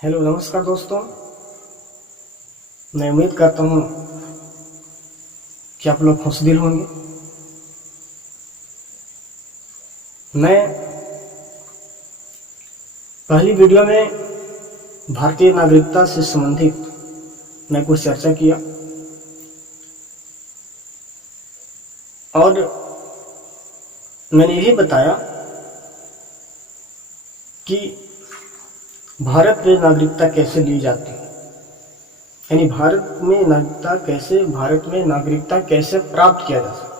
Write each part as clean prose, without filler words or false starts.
Hello नमस्कार दोस्तों। मैं उम्मीद करता हूँ कि आप लोग खुशदिल होंगे। मैं पहली वीडियो में भारतीय नागरिकता से संबंधित मैं कुछ चर्चा किया और मैंने यही बताया कि भारत में नागरिकता कैसे ली जाती है, यानी भारत में नागरिकता कैसे प्राप्त किया जा सकता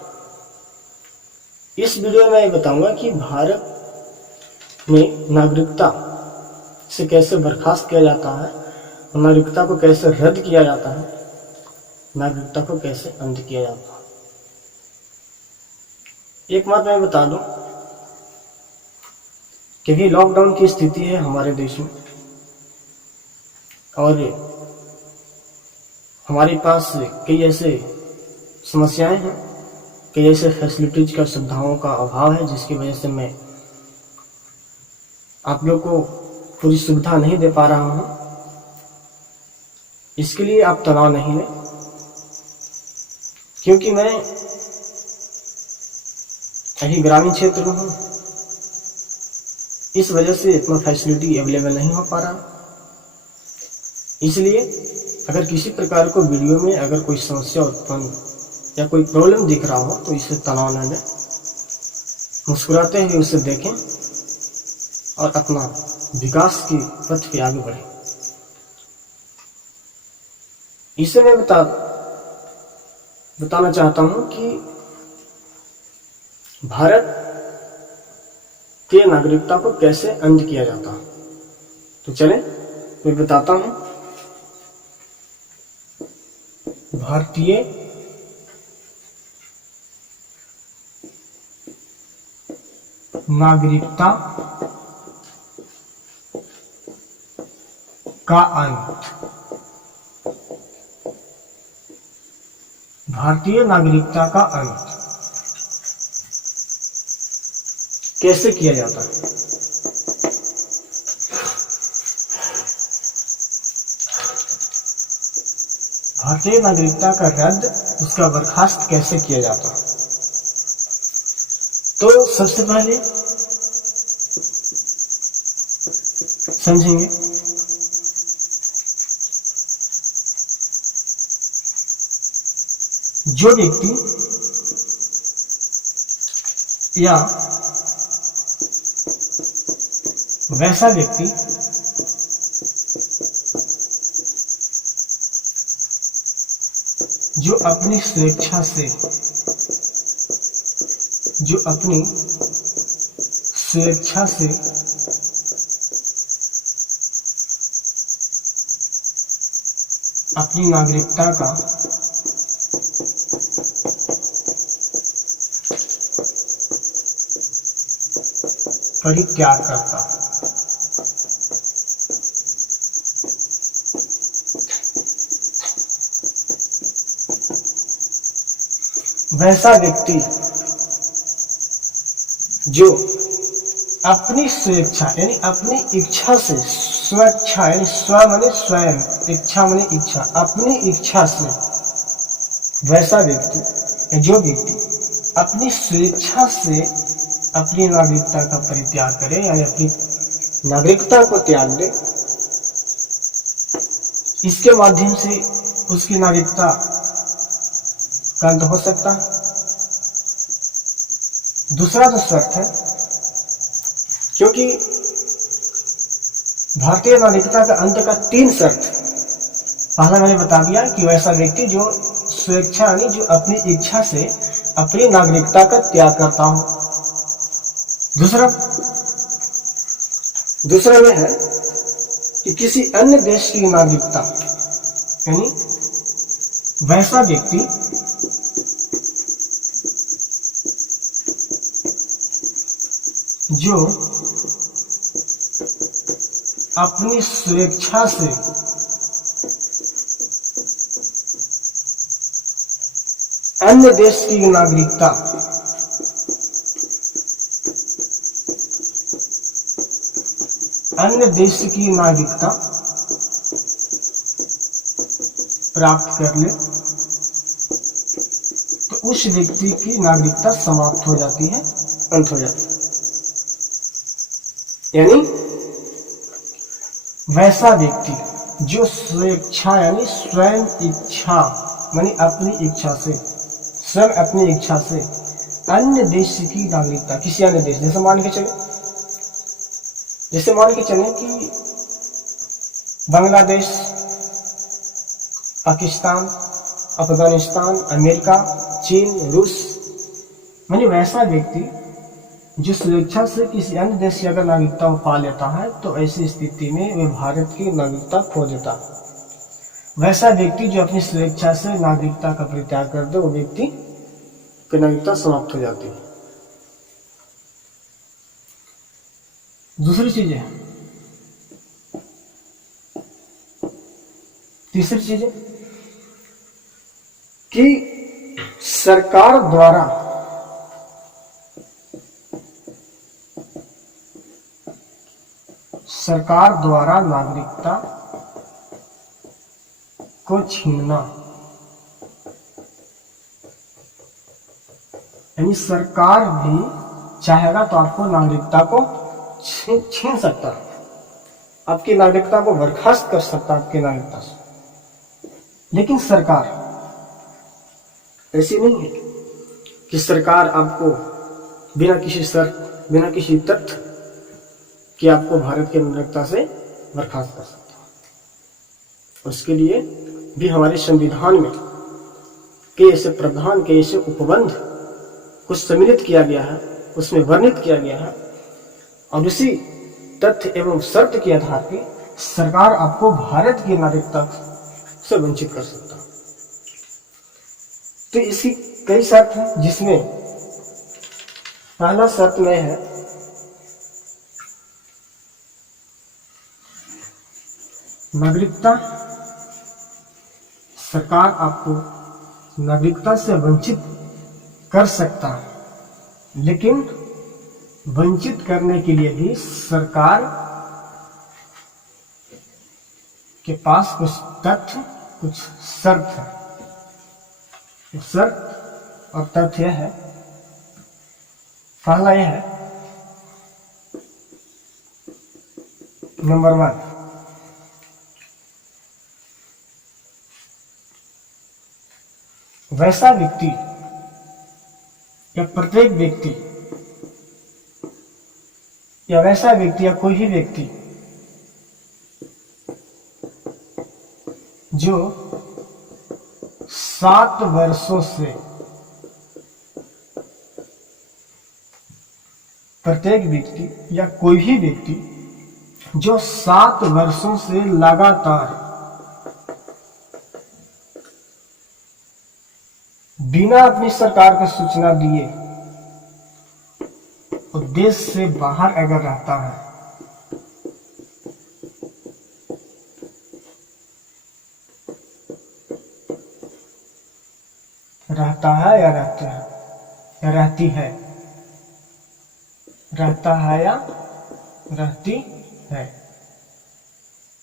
है। इस वीडियो में मैं बताऊंगा कि भारत में नागरिकता से कैसे बर्खास्त किया जाता है, नागरिकता को कैसे रद्द किया जाता है, नागरिकता को कैसे अंत किया जाता है। एक बात मैं बता दूं कि अभी लॉकडाउन की स्थिति है हमारे देश में और हमारे पास कई ऐसे समस्याएं हैं, कई ऐसे फैसिलिटीज का सुविधाओं का अभाव है जिसकी वजह से मैं आप लोग को पूरी सुविधा नहीं दे पा रहा हूं। इसके लिए आप तनाव नहीं लें, क्योंकि मैं अभी ग्रामीण क्षेत्र में हूँ, इस वजह से इतना फैसिलिटी अवेलेबल नहीं हो पा रहा। इसलिए अगर किसी प्रकार को वीडियो में अगर कोई समस्या उत्पन्न या कोई प्रॉब्लम दिख रहा हो तो इसे तनाव न लें, मुस्कुराते हुए उसे देखें और अपना विकास की पथ पे आगे बढ़ें। इसे मैं बताना चाहता हूं कि भारत के नागरिकता को कैसे अंत किया जाता है। तो चलें मैं बताता हूं। भारतीय नागरिकता का अंत। भारतीय नागरिकता का अंत कैसे किया जाता है? भारतीय नागरिकता का रद्द, उसका बर्खास्त कैसे किया जाता है? तो सबसे पहले समझेंगे जो व्यक्ति या वैसा व्यक्ति जो अपनी स्वेच्छा से अपनी नागरिकता का परित्याग करता है। वैसा व्यक्ति जो अपनी स्वेच्छा यानी अपनी इच्छा से, स्वेच्छा यानी स्व माने स्वयं, इच्छा माने इच्छा, अपनी इच्छा से वैसा व्यक्ति जो व्यक्ति अपनी स्वेच्छा से अपनी नागरिकता का परित्याग करे यानी अपनी नागरिकता को त्याग दे, इसके माध्यम से उसकी नागरिकता का अंत हो सकता है। दूसरा जो शर्त है, क्योंकि भारतीय नागरिकता का अंत का 3 शर्त है। पहला मैंने बता दिया कि वैसा व्यक्ति जो स्वेच्छा यानी जो अपनी इच्छा से अपनी नागरिकता का त्याग करता हो। दूसरा यह है कि किसी अन्य देश की नागरिकता यानी वैसा व्यक्ति जो अपनी स्वेच्छा से अन्य देश की नागरिकता अन्य देश की नागरिकता प्राप्त कर ले तो उस व्यक्ति की नागरिकता समाप्त हो जाती है, अंत हो जाती है। यानी वैसा व्यक्ति जो स्वेच्छा यानी स्वयं इच्छा मानी अपनी इच्छा से, स्वयं अपनी इच्छा से अन्य देश की नागरिकता, किसी अन्य देश, जैसे मान के चले कि बांग्लादेश, पाकिस्तान, अफगानिस्तान, अमेरिका, चीन, रूस, मानी वैसा व्यक्ति जो स्वेच्छा से किसी अन्य देश की अगर नागरिकता पा लेता है तो ऐसी स्थिति में वे भारत की नागरिकता खो देता। वैसा व्यक्ति जो अपनी स्वेच्छा से नागरिकता का परित्याग कर दे, वो व्यक्ति की नागरिकता समाप्त हो जाती है। दूसरी चीज है, तीसरी चीज है कि सरकार द्वारा नागरिकता को छीनना, यानी सरकार भी चाहेगा तो आपको नागरिकता को छीन सकता, आपकी नागरिकता को बर्खास्त कर सकता आपकी नागरिकता से। लेकिन सरकार ऐसी नहीं है कि सरकार आपको बिना किसी शर्त, बिना किसी तथ्य कि आपको भारत की नागरिकता से बर्खास्त कर सकता है। उसके लिए भी हमारे संविधान में कई ऐसे प्रावधान, कई ऐसे उपबंध को सम्मिलित किया गया है, उसमें वर्णित किया गया है, और उसी तथ्य एवं शर्त के आधार पर सरकार आपको भारत की नागरिकता से वंचित कर सकता है। तो इसकी कई शर्त हैं, जिसमें पहला शर्त में है नागरिकता, सरकार आपको नागरिकता से वंचित कर सकता है, लेकिन वंचित करने के लिए भी सरकार के पास कुछ तथ्य, कुछ शर्त है। शर्त और तथ्य यह है, पहला यह है, नंबर 1, वैसा व्यक्ति या प्रत्येक व्यक्ति या वैसा व्यक्ति या कोई भी व्यक्ति जो 7 वर्षों से, प्रत्येक व्यक्ति या कोई भी व्यक्ति जो 7 वर्षों से लगातार बिना अपनी सरकार को सूचना दिए और देश से बाहर अगर रहता है, या रहता है या रहती है, रहता है या रहती है,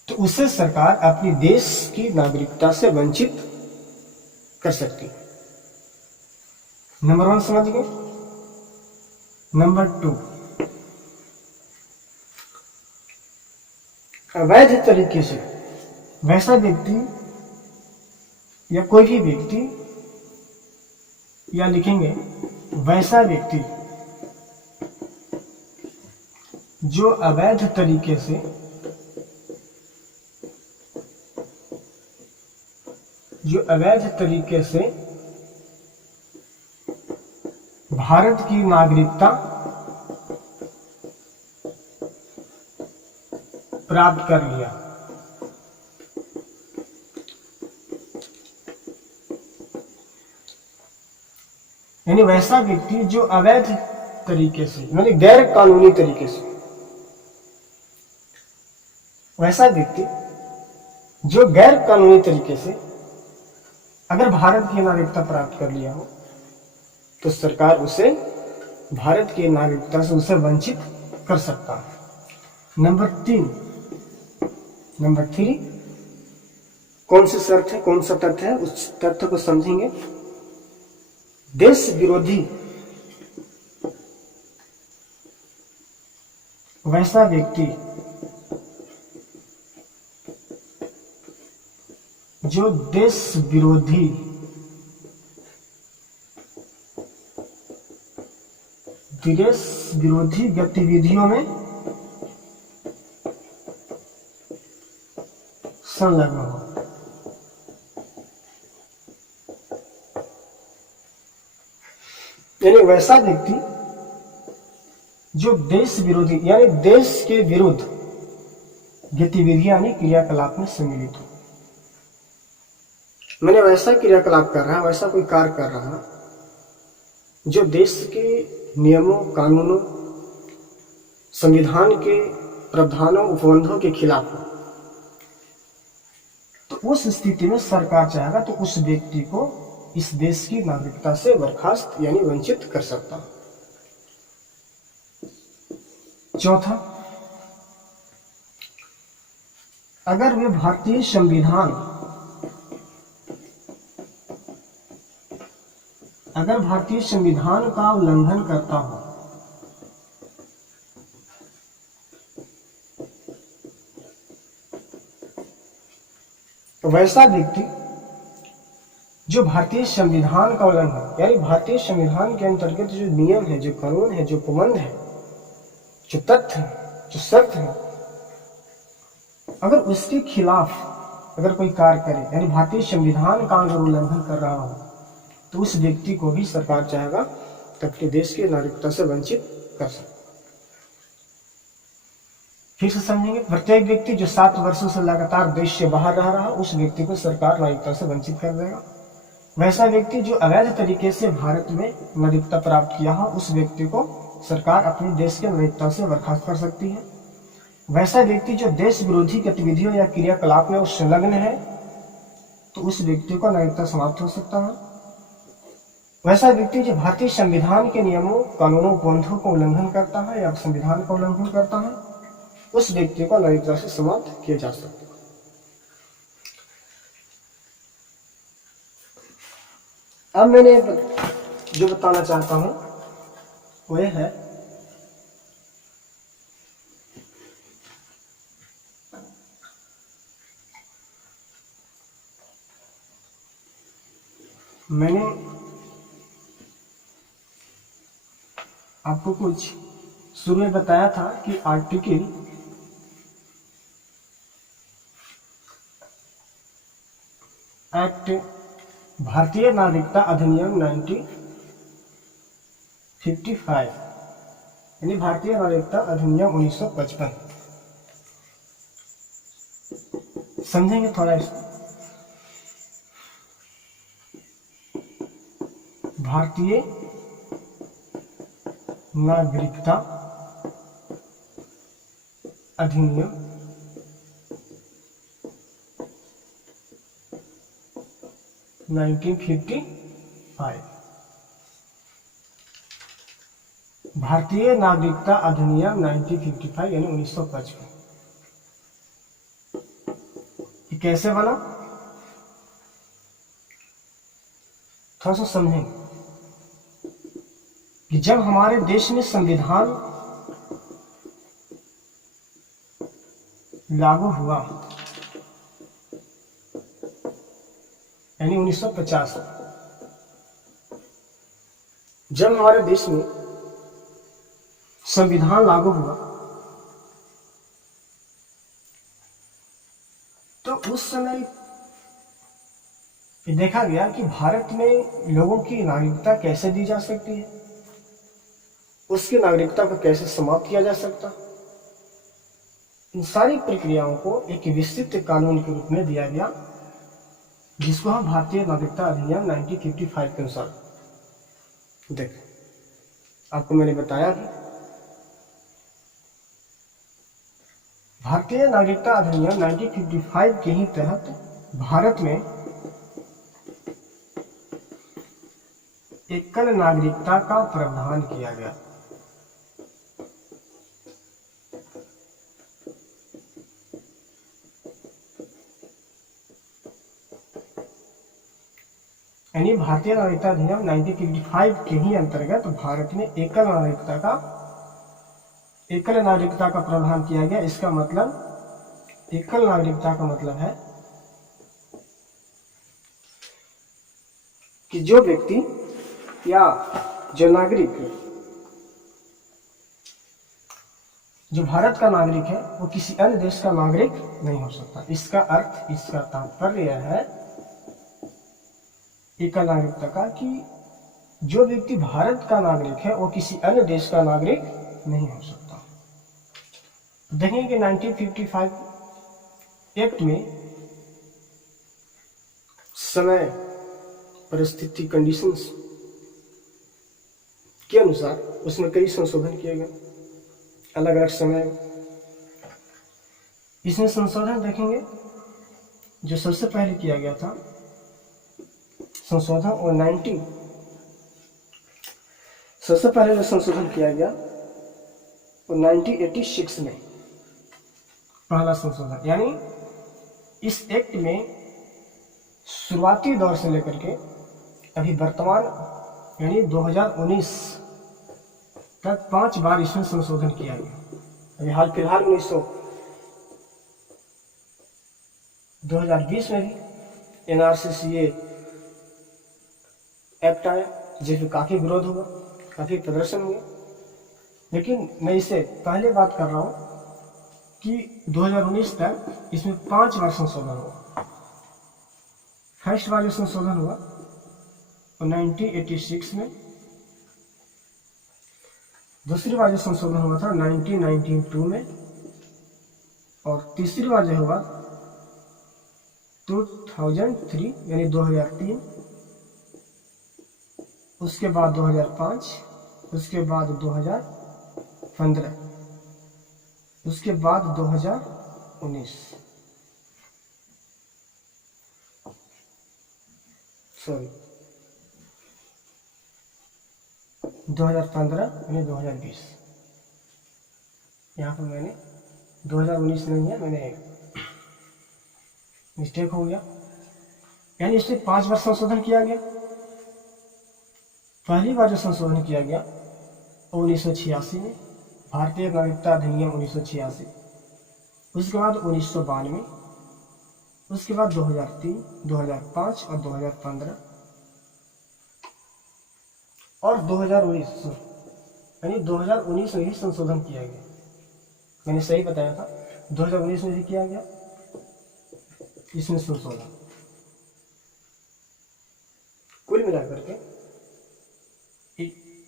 तो उसे सरकार अपनी देश की नागरिकता से वंचित कर सकती है। नंबर 1 समझ गए। नंबर 2, अवैध तरीके से वैसा व्यक्ति या कोई भी व्यक्ति, या लिखेंगे वैसा व्यक्ति जो अवैध तरीके से भारत की नागरिकता प्राप्त कर लिया, यानी वैसा व्यक्ति जो अवैध तरीके से, यानी गैर कानूनी तरीके से, वैसा व्यक्ति जो गैर कानूनी तरीके से अगर भारत की नागरिकता प्राप्त कर लिया हो, तो सरकार उसे भारत की नागरिकता से उसे वंचित कर सकता है। नंबर 3, कौन सी शर्त है, कौन सा तथ्य है, उस तथ्य को समझेंगे। देश विरोधी वैसा व्यक्ति जो देश विरोधी गतिविधियों में संलग्न हो। यानी वैसा व्यक्ति जो देश विरोधी यानी देश के विरुद्ध गतिविधियां यानी क्रियाकलाप में सम्मिलित हो। मैंने वैसा क्रियाकलाप कर रहा, वैसा कोई कार्य कर रहा जो देश के नियमों, कानूनों, संविधान के प्रावधानों, उपबंधों के खिलाफ हो, तो उस स्थिति में सरकार चाहेगा तो उस व्यक्ति को इस देश की नागरिकता से बर्खास्त यानी वंचित कर सकता है। चौथा, अगर वे भारतीय संविधान का उल्लंघन करता हो, तो वैसा व्यक्ति जो भारतीय संविधान का उल्लंघन यानी भारतीय संविधान के अंतर्गत जो नियम है, जो कानून है, जो उपबंध है, जो तथ्य है, जो शर्त है, अगर उसके खिलाफ अगर कोई कार्य करे यानी भारतीय संविधान का अगर उल्लंघन कर रहा हो, तो उस व्यक्ति को भी सरकार चाहेगा तो अपने देश की नागरिकता से वंचित कर सकता। फिर से समझेंगे। प्रत्येक व्यक्ति जो 7 वर्षों से लगातार देश से बाहर रह रहा, उस व्यक्ति को सरकार नागरिकता से वंचित कर देगा। वैसा व्यक्ति जो अवैध तरीके से भारत में नागरिकता प्राप्त किया हो, उस व्यक्ति को सरकार अपने देश के नागरिकता से बर्खास्त कर सकती है। वैसा व्यक्ति जो देश विरोधी गतिविधियों या क्रियाकलाप में संलग्न है, तो उस व्यक्ति को नागरिकता समाप्त हो सकता है। वैसा व्यक्ति जो भारतीय संविधान के नियमों, कानूनों, उपबंधों को उल्लंघन करता है या संविधान का उल्लंघन करता है, उस व्यक्ति को नागरिकता से समाप्त किया जा सकता है। अब मैंने जो बताना चाहता हूं वह है मैंने आपको कुछ शुरू में बताया था कि आर्टिकल 8 भारतीय नागरिकता अधिनियम 1955 यानी भारतीय नागरिकता अधिनियम 1955 समझेंगे थोड़ा इसको। भारतीय नागरिकता अधिनियम 1955 भारतीय नागरिकता अधिनियम 1955 यानी 1955 ये कैसे बना, थोड़ा सा समझेंगे कि जब हमारे देश में संविधान लागू हुआ यानी 1950, जब हमारे देश में संविधान लागू हुआ तो उस समय देखा गया कि भारत में लोगों की नागरिकता कैसे दी जा सकती है, उसकी नागरिकता को कैसे समाप्त किया जा सकता। इन सारी प्रक्रियाओं को एक विस्तृत कानून के रूप में दिया गया, जिसको हम भारतीय नागरिकता अधिनियम 1955 के अनुसार देख आपको मैंने बताया कि भारतीय नागरिकता अधिनियम 1955 के ही तहत भारत में एकल नागरिकता का प्रावधान किया गया। यानी भारतीय नागरिकता अधिनियम 1955 के ही अंतर्गत भारत में एकल नागरिकता का प्रावधान किया गया। इसका मतलब एकल नागरिकता का मतलब है कि जो व्यक्ति या जो नागरिक जो भारत का नागरिक है वो किसी अन्य देश का नागरिक नहीं हो सकता। इसका अर्थ, इसका तात्पर्य है एकल नागरिकता का कि जो व्यक्ति भारत का नागरिक है वो किसी अन्य देश का नागरिक नहीं हो सकता। देखेंगे कि 1955 एक्ट में समय, परिस्थिति, कंडीशंस के अनुसार उसमें कई संशोधन किए गए अलग अलग समय। इसमें संशोधन देखेंगे, जो सबसे पहले किया गया था संशोधन और सबसे पहले जो संशोधन किया गया वो 1986 में पहला संशोधन, यानी इस एक्ट में शुरुआती दौर से लेकर के अभी वर्तमान यानी 2019 तक 5 बार इसमें संशोधन किया गया। अभी हाल फिलहाल 2020 में भी NRCCA एक्ट आया, जिसमें काफी विरोध हुआ, काफी प्रदर्शन हुए। लेकिन मैं इसे पहले बात कर रहा हूं कि 2019 तक इसमें 5 बार संशोधन हुआ। फर्स्ट बार जो संशोधन हुआ वो 1986 में, दूसरी बार जो संशोधन हुआ था 1992 में, और तीसरी बार जो हुआ 2003 यानी 2003, उसके बाद 2005, उसके बाद 2015, उसके बाद 2019 सॉरी 2015 यानी 2020। यहाँ पर मैंने 2019 नहीं है, मैंने मिस्टेक हो गया। यानी इसमें 5 बार संशोधन किया गया। पहली बार जो संशोधन किया गया 1986 में, भारतीय नागरिकता अधिनियम 1986, उसके बाद 1992, उसके बाद 2003, 2005 और 2015 और 2019 यानी 2019 में ही संशोधन किया गया। मैंने सही बताया था, 2019 में भी किया गया इसमें संशोधन। कुल मिलाकर के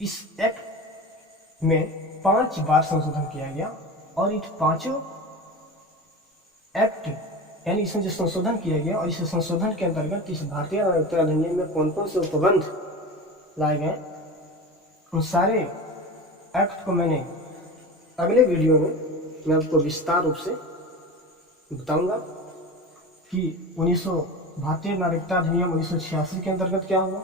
इस एक्ट में 5 बार संशोधन किया गया, और इन 5 एक्ट यानी इसमें जो संशोधन किया गया और इस संशोधन के अंतर्गत इस भारतीय नागरिकता अधिनियम में कौन कौन से उपबंध लाए गए, उन सारे एक्ट को मैंने अगले वीडियो में मैं आपको विस्तार रूप से बताऊंगा कि भारतीय नागरिकता अधिनियम 1986 के अंतर्गत क्या हुआ,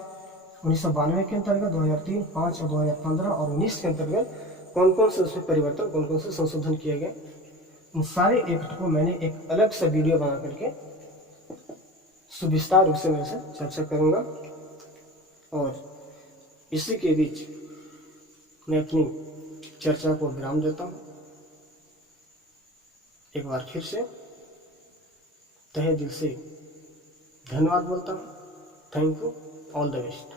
1992 के अंतर्गत, 2003, 5 और 2015 और 19 के अंतर्गत कौन कौन से उसमें परिवर्तन, कौन कौन से संशोधन किए गए। इन सारे एक्ट को मैंने एक अलग सा वीडियो बना करके सुविस्तार रूप से मैं इसे चर्चा करूंगा। और इसी के बीच मैं अपनी चर्चा को विराम देता हूँ। एक बार फिर से तहे दिल से धन्यवाद बोलता हूँ। Thank you, all the best.